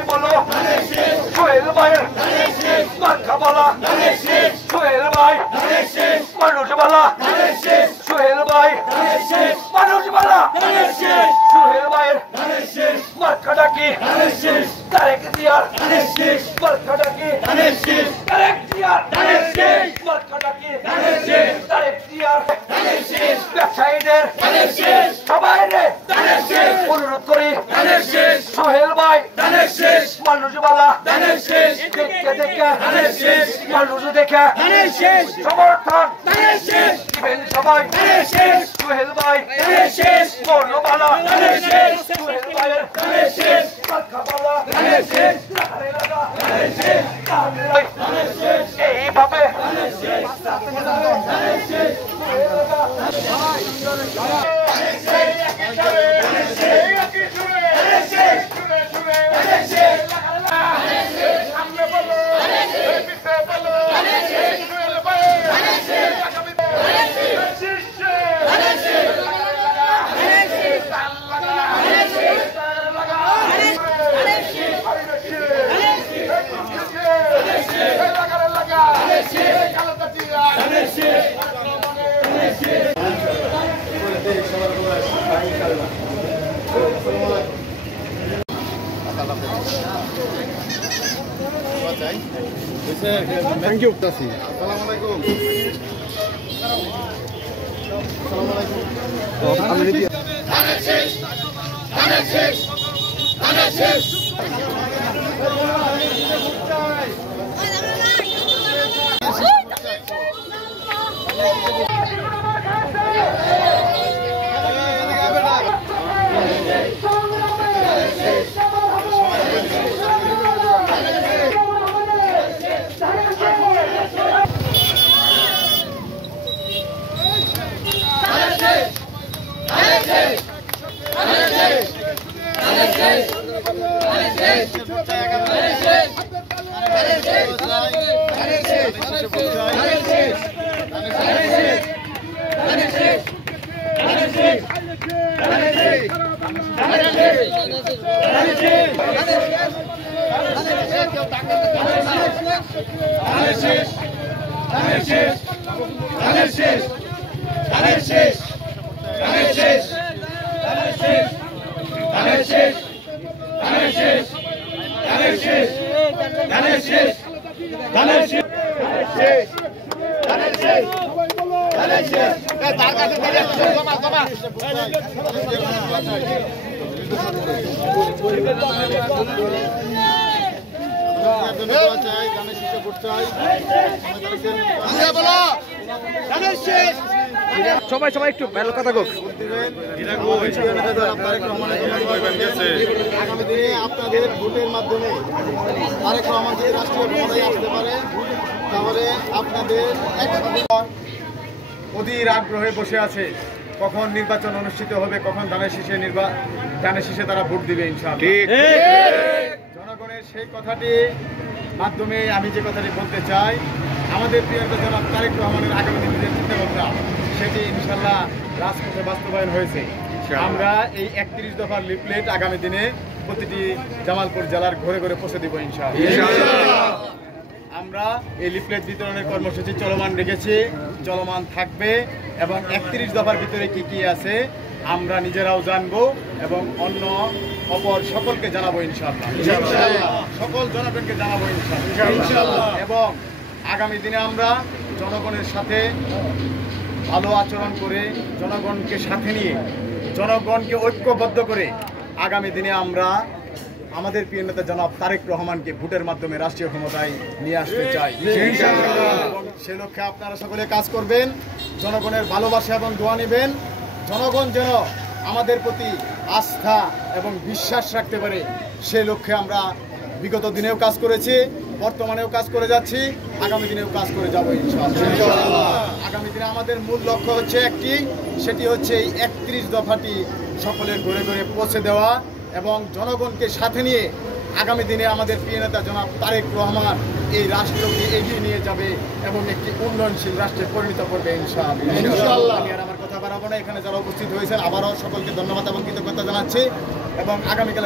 সবাই বলো সোহেল ভাইয়ের মার্কাবালা সোহেল ভাই মানুষবালা সোহেল ভাই মানুষবালা সোহেল ভাইয়ের মার্কাটা কি তারেক জিয়ার মার্কাটা কি তারেক জিয়ার মার্কাটা কি তারেক জিয়ার ব্যবসায়ীদের সবাই রে অনুরোধ করি সোহেল ভাই মানুষবালা দেখে দেখে মানুষ দেখে সমর্থন দিবেন সবাই সোহেল ভাই মৌলবালা সোহেল ভাইয়ের এইভাবে Thank you. Assalamualaikum. সবাই সবাই একটু ভালো কথা হোক। আগামী দিনে আপনাদের ভোটের মাধ্যমে তারেক রহমান যদি রাষ্ট্রীয় ক্ষমতায় আসতে পারে তাহলে আপনাদের অধীর আগ্রহে বসে আছে কখন নির্বাচন অনুষ্ঠিত হবে, কখন ধানের শীষে তারা ভোট দিবে ইনশাআল্লাহ। জনগণের সেই কথাটি মাধ্যমে আমি যে কথাটি বলতে চাই, আমাদের প্রিয় জনাব তারেক রহমানের আগামী দিনের যে চিন্তাভাবনা সেটি ইনশাআল্লাহ রাজপথে বাস্তবায়ন হয়েছে। আমরা এই 31 দফার লিফলেট আগামী দিনে প্রতিটি জামালপুর জেলার ঘরে ঘরে পৌঁছে দিব ইনশাআল্লাহ। আমরা এই লিফলেট বিতরণের কর্মসূচি চলমান রেখেছি, চলমান থাকবে এবং 31 দফার ভিতরে কি কি আছে আমরা নিজেরাও জানবো এবং অন্য অপর সকলকে জানাবো ইনশাআল্লাহ। সকল জনগণকে জানাবো ইনশাআল্লাহ। এবং আগামী দিনে আমরা জনগণের সাথে ভালো আচরণ করে, জনগণকে সাথে নিয়ে, জনগণকে ঐক্যবদ্ধ করে আগামী দিনে আমরা আমাদের প্রিয় নেতা জনাব তারেক রহমানকে ভোটের মাধ্যমে রাষ্ট্রীয় ক্ষমতায় নিয়ে আসতে চাই। এবং সে লক্ষ্যে আপনারা সকলে কাজ করবেন, জনগণের ভালোবাসা এবং দোয়া নেবেন। জনগণ যেন আমাদের প্রতি আস্থা এবং বিশ্বাস রাখতে পারে সে লক্ষ্যে আমরা বিগত দিনেও কাজ করেছি, বর্তমানেও কাজ করে যাচ্ছি, আগামী দিনেও কাজ করে যাব ইনশাআল্লাহ। আগামী দিনে আমাদের মূল লক্ষ্য হচ্ছে একটি, সেটি হচ্ছে এই 31 দফাটি সকলের ঘরে ঘরে পৌঁছে দেওয়া এবং জনগণকে সাথে নিয়ে আগামী দিনে আমাদের প্রিয় নেতা জনাব তারেক রহমান এই রাষ্ট্রকে এগিয়ে নিয়ে যাবে এবং একটি উন্নয়নশীল রাষ্ট্রে পরিণত করবে ইনশাআল্লাহ। আমি আর আমার কথা বাড়াবো না, এখানে যারা উপস্থিত হয়েছেন আবারও সকলকে ধন্যবাদ এবং কৃতজ্ঞতা জানাচ্ছি এবং আগামীকাল